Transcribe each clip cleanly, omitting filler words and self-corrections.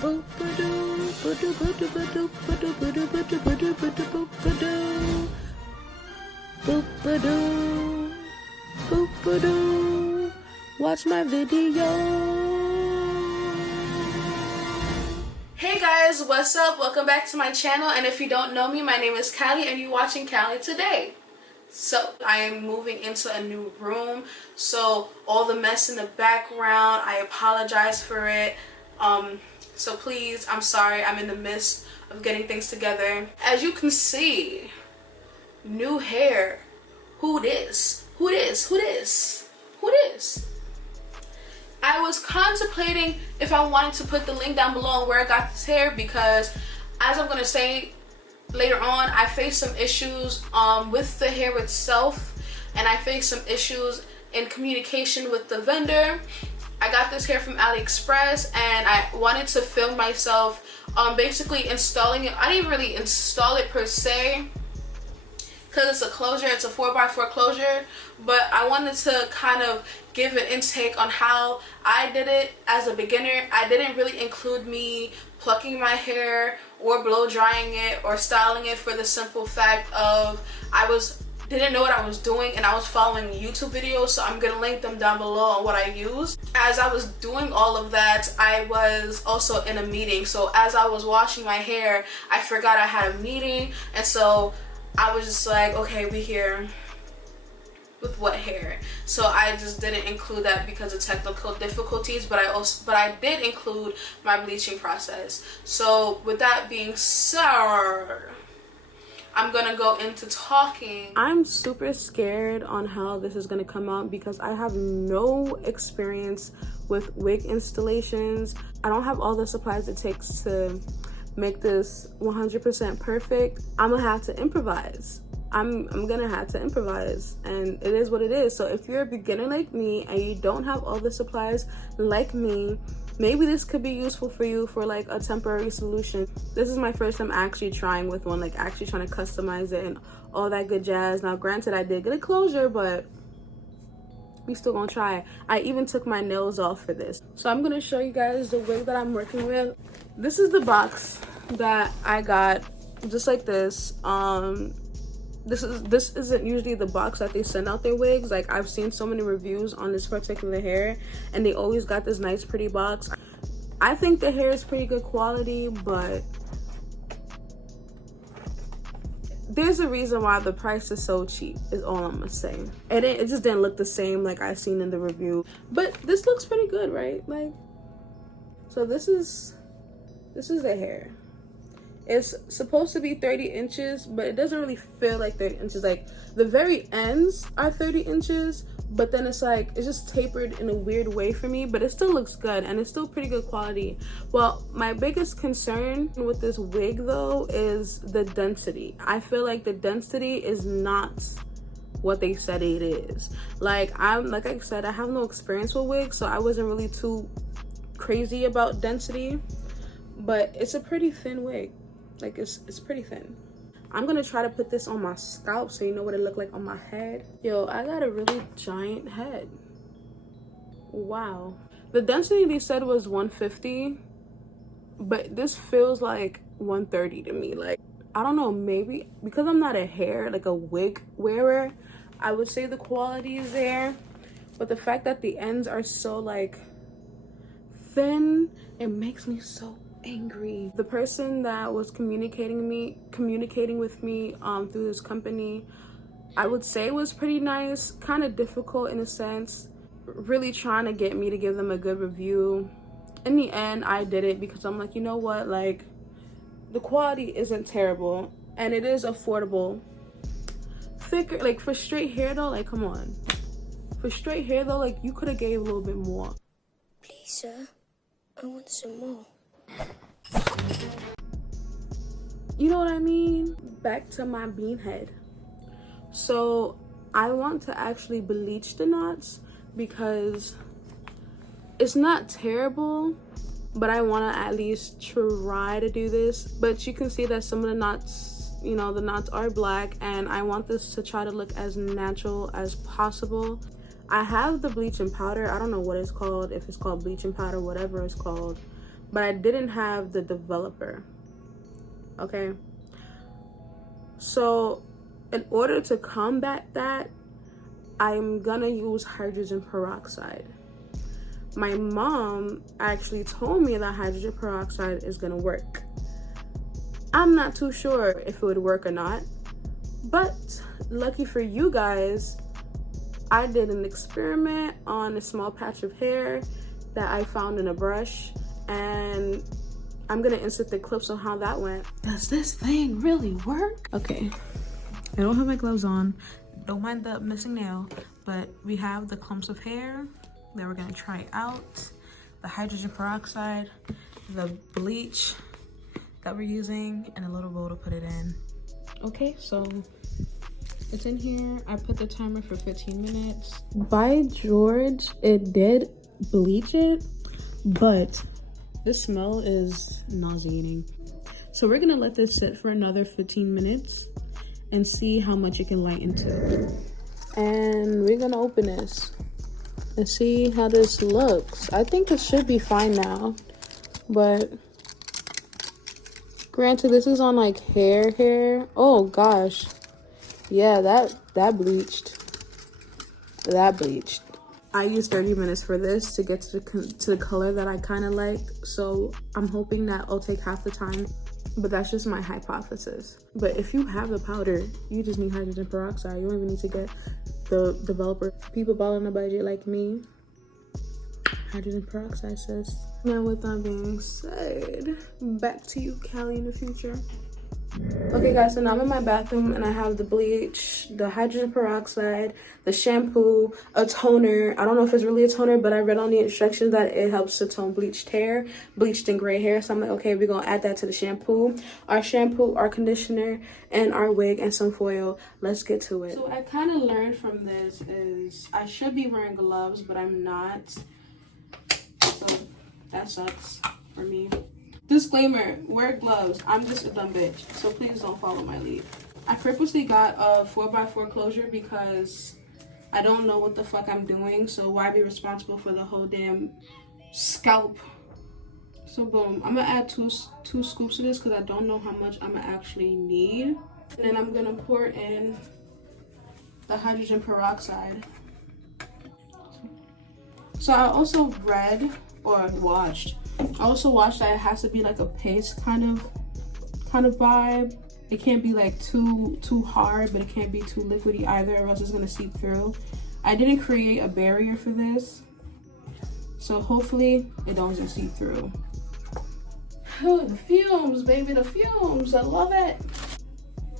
Watch my video. Hey guys, what's up? Welcome back to my channel, and if you don't know me, my name is Callie and you're watching Callie Today. So I am moving into a new room, so all the mess in the background, I apologize for it. So please, I'm sorry, I'm in the midst of getting things together. As you can see, new hair. Who this? Who this? Who this? Who this? I was contemplating if I wanted to put the link down below on where I got this hair, because as I'm going to say later on, I faced some issues with the hair itself, and I faced some issues in communication with the vendor. I got this hair from AliExpress, and I wanted to film myself basically installing it. I didn't really install it per se, because it's a closure, it's a 4x4 closure, but I wanted to kind of give an intake on how I did it as a beginner. I didn't really include me plucking my hair or blow drying it or styling it, for the simple fact of didn't know what I was doing, and I was following YouTube videos, so I'm gonna link them down below on what I used. As I was doing all of that, I was also in a meeting, so as I was washing my hair, I forgot I had a meeting, and so I was just like, okay, we here with what hair? So I just didn't include that because of technical difficulties, but I did include my bleaching process. So with that being said, I'm gonna go into talking. I'm super scared on how this is gonna come out because I have no experience with wig installations. I don't have all the supplies it takes to make this 100% perfect. I'm gonna have to improvise. I'm gonna have to improvise, and it is what it is. So if you're a beginner like me and you don't have all the supplies like me, maybe this could be useful for you for like a temporary solution. This is my first time actually trying with one, like actually trying to customize it and all that good jazz. Now granted, I did get a closure, but we still gonna try. I even took my nails off for this. So I'm gonna show you guys the wig that I'm working with. This is the box that I got, just like this. This isn't usually the box that they send out their wigs. Like, I've seen so many reviews on this particular hair, and they always got this nice pretty box. I think the hair is pretty good quality, but there's a reason why the price is so cheap, is all I'm gonna say. And it just didn't look the same like I seen in the review, but this looks pretty good, right? Like, so this is the hair. It's supposed to be 30 inches, but it doesn't really feel like 30 inches. Like, the very ends are 30 inches, but then it's like, it's just tapered in a weird way for me, but it still looks good, and it's still pretty good quality. Well, my biggest concern with this wig though is the density. I feel like the density is not what they said it is. Like I said, I have no experience with wigs, so I wasn't really too crazy about density, but it's a pretty thin wig. Like, it's pretty thin. I'm gonna try to put this on my scalp so you know what it looked like on my head. Yo, I got a really giant head. Wow. The density they said was 150, but this feels like 130 to me. Like, I don't know, maybe because I'm not a wig wearer, I would say the quality is there, but the fact that the ends are so like thin, it makes me so angry. The person that was communicating with me through this company, I would say was pretty nice, kind of difficult in a sense, really trying to get me to give them a good review. In the end, I did it because I'm like, you know what, like, the quality isn't terrible and it is affordable. Thicker, like, for straight hair though, like, come on, for straight hair though, like, you could have gave a little bit more. Please, sir, I want some more. You know what I mean? Back to my bean head. So I want to actually bleach the knots because it's not terrible, but I want to at least try to do this. But you can see that some of the knots, you know, the knots are black, and I want this to try to look as natural as possible. I have the bleaching powder. I don't know what it's called, if it's called bleaching powder, whatever it's called, but I didn't have the developer. Okay, so in order to combat that, I'm gonna use hydrogen peroxide. My mom actually told me that hydrogen peroxide is gonna work. I'm not too sure if it would work or not, but lucky for you guys, I did an experiment on a small patch of hair that I found in a brush, and I'm gonna insert the clips on how that went. Does this thing really work? Okay, I don't have my gloves on. Don't mind the missing nail, but we have the clumps of hair that we're gonna try out, the hydrogen peroxide, the bleach that we're using, and a little bowl to put it in. Okay, so it's in here. I put the timer for 15 minutes. By George, it did bleach it, but this smell is nauseating. So we're gonna let this sit for another 15 minutes and see how much it can lighten to. And we're gonna open this and see how this looks. I think it should be fine now, but granted, this is on like hair. Oh gosh, yeah, that bleached. I used 30 minutes for this to get to the color that I kind of like, so I'm hoping that it'll take half the time, but that's just my hypothesis. But if you have the powder, you just need hydrogen peroxide. You don't even need to get the developer. People balling a budget like me, hydrogen peroxide, sis. Now with that being said, back to you, Callie, in the future. Okay guys, so now I'm in my bathroom and I have the bleach, the hydrogen peroxide, the shampoo, a toner. I don't know if it's really a toner, but I read on the instructions that it helps to tone bleached and gray hair. So I'm like, okay, we're gonna add that to the shampoo, our conditioner, and our wig, and some foil. Let's get to it. So I kind of learned from this is I should be wearing gloves, but I'm not. So that sucks for me. Disclaimer, wear gloves. I'm just a dumb bitch, so please don't follow my lead. I purposely got a 4x4 closure because I don't know what the fuck I'm doing, so why be responsible for the whole damn scalp? So boom, I'm gonna add two scoops of this because I don't know how much I'm gonna actually need. And then I'm gonna pour in the hydrogen peroxide. So I also read or watched. I also watched that it has to be like a paste kind of vibe. It can't be like too hard, but it can't be too liquidy either, or else it's gonna seep through. I didn't create a barrier for this, so hopefully it doesn't seep through. Oh, the fumes, baby, the fumes. I love it.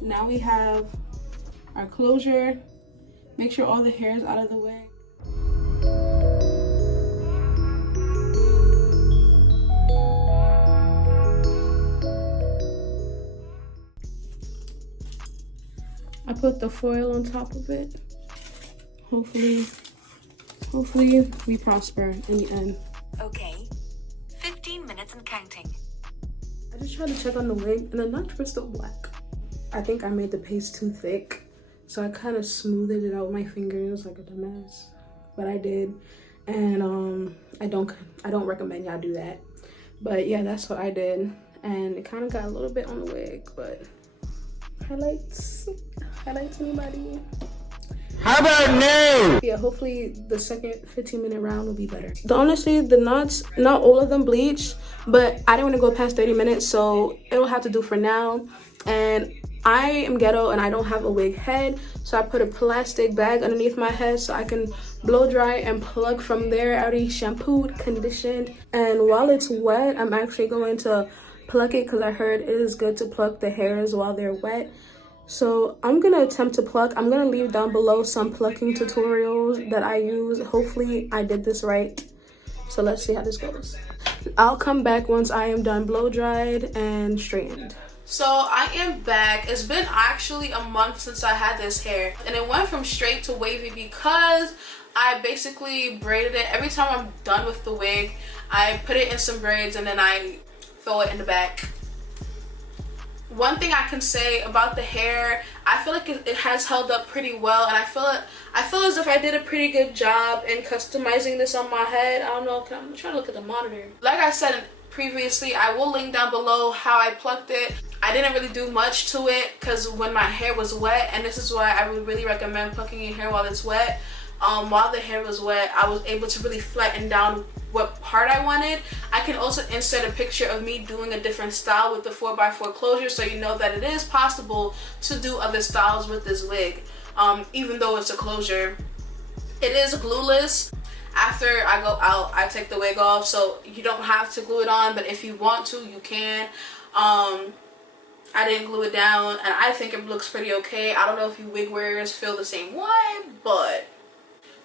Now we have our closure. Make sure all the hair is out of the way. I put the foil on top of it. Hopefully we prosper in the end. Okay, 15 minutes and counting. I just tried to check on the wig and the knots were still black. I think I made the paste too thick, so I kind of smoothed it out with my fingers like a dumbass, but I did. And I don't recommend y'all do that, but yeah, that's what I did, and it kind of got a little bit on the wig. But highlights anybody? How about no? Yeah, hopefully the second 15-minute round will be better. Honestly, the knots, not all of them bleached, but I didn't want to go past 30 minutes, so it'll have to do for now. And I am ghetto and I don't have a wig head, so I put a plastic bag underneath my head so I can blow dry and plug from there. I already shampooed, conditioned, and while it's wet, I'm actually going to pluck it because I heard it is good to pluck the hairs while they're wet. So I'm gonna attempt to pluck. I'm gonna leave down below some plucking tutorials that I use. Hopefully I did this right. So let's see how this goes. I'll come back once I am done blow dried and straightened. So I am back. It's been actually a month since I had this hair, and it went from straight to wavy because I basically braided it. Every time I'm done with the wig, I put it in some braids and then I throw it in the back. One thing I can say about the hair, I feel like it has held up pretty well, and I feel as if I did a pretty good job in customizing this on my head. I don't know, I'm trying to look at the monitor. Like I said, previously. I will link down below how I plucked it. I didn't really do much to it because when my hair was wet, and this is why I would really recommend plucking your hair while it's wet. While the hair was wet, I was able to really flatten down what part I wanted. I can also insert a picture of me doing a different style with the 4x4 closure, so you know that it is possible to do other styles with this wig. Even though it's a closure, it is glueless. After I go out, I take the wig off, so you don't have to glue it on, but if you want to, you can. I didn't glue it down, and I think it looks pretty okay. I don't know if you wig wearers feel the same way, but...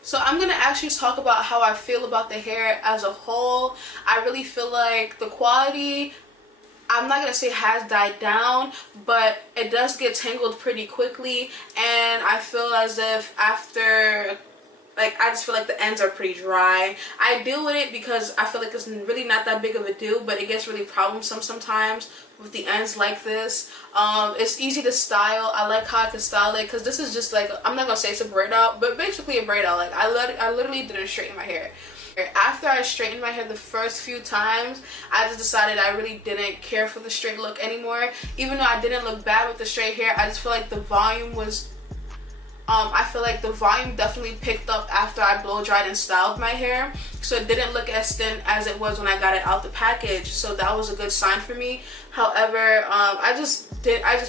So I'm going to actually talk about how I feel about the hair as a whole. I really feel like the quality, I'm not going to say has died down, but it does get tangled pretty quickly, and I feel as if after... Like, I just feel like the ends are pretty dry. I deal with it because I feel like it's really not that big of a deal, but it gets really problemsome sometimes with the ends like this. It's easy to style. I like how I can style it because this is just like, I'm not going to say it's a braid out, but basically a braid out. Like, I literally didn't straighten my hair. After I straightened my hair the first few times, I just decided I really didn't care for the straight look anymore. Even though I didn't look bad with the straight hair, I just feel like the volume was... I feel like the volume definitely picked up after I blow dried and styled my hair, so it didn't look as thin as it was when I got it out the package, so that was a good sign for me. However, I just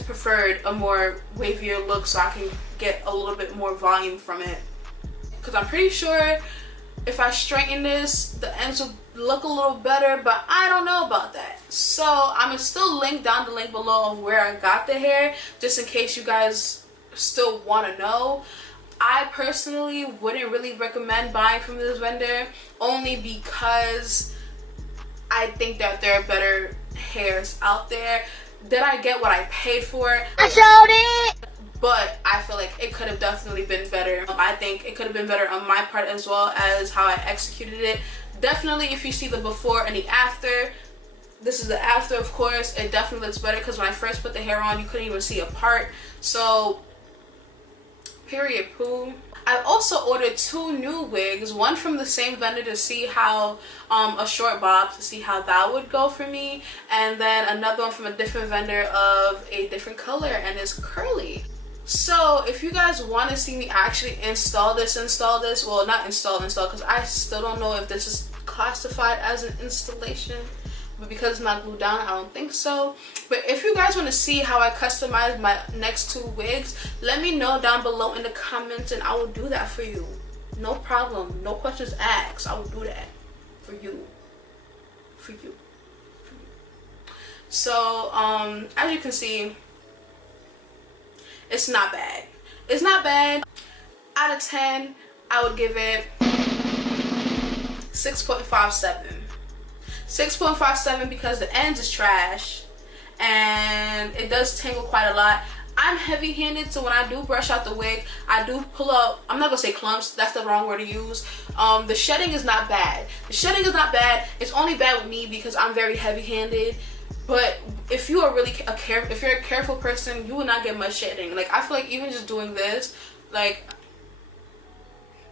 preferred a more wavier look so I can get a little bit more volume from it, because I'm pretty sure if I straighten this, the ends will look a little better, but I don't know about that. So I'm gonna still link down the link below of where I got the hair, just in case you guys still want to know. I personally wouldn't really recommend buying from this vendor, only because I think that there are better hairs out there. Did I get what I paid for? I showed it! But I feel like it could have definitely been better. I think it could have been better on my part as well as how I executed it. Definitely, if you see the before and the after, this is the after, of course, it definitely looks better, because when I first put the hair on, you couldn't even see a part. So period poo. I also ordered 2 new wigs, one from the same vendor to see how a short bob, to see how that would go for me, and then another one from a different vendor of a different color, and it's curly. So if you guys want to see me actually install this, well, not install because I still don't know if this is classified as an installation, but because it's not glued down, I don't think so. But if you guys want to see how I customize my next 2 wigs, let me know down below in the comments, and I will do that for you. No problem, no questions asked. I will do that for you. So as you can see, it's not bad. It's not bad. Out of 10, I would give it 6.57. 6.57 because the ends is trash and it does tangle quite a lot. I'm heavy-handed, so when I do brush out the wig, I do pull up, I'm not gonna say clumps, that's the wrong word to use. The shedding is not bad. The shedding is not bad. It's only bad with me because I'm very heavy-handed. But if you are really if you're a careful person, you will not get much shedding. Like, I feel like even just doing this, like,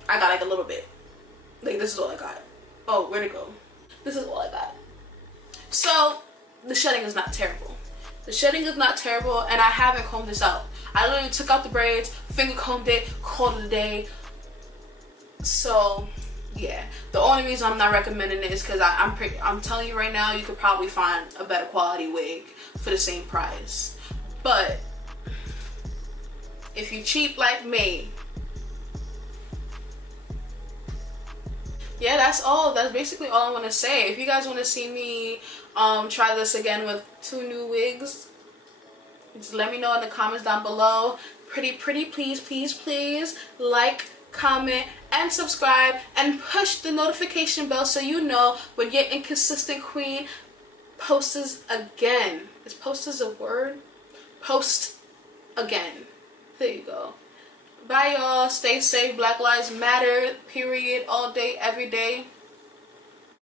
I got like a little bit. Like, this is all I got. Oh, where'd it go? This is all I got. So the shedding is not terrible. The shedding is not terrible, and I haven't combed this out. I literally took out the braids, finger combed it, called it a day. So yeah, the only reason I'm not recommending it is because I'm telling you right now, you could probably find a better quality wig for the same price. But if you cheap like me, yeah, that's all. That's basically all I want to say. If you guys want to see me try this again with 2 new wigs, just let me know in the comments down below. Pretty please like, comment, and subscribe, and push the notification bell so you know when your inconsistent queen posts again. Is posts a word? Post again. There you go. Bye y'all. Stay safe. Black Lives Matter. Period. All day, every day.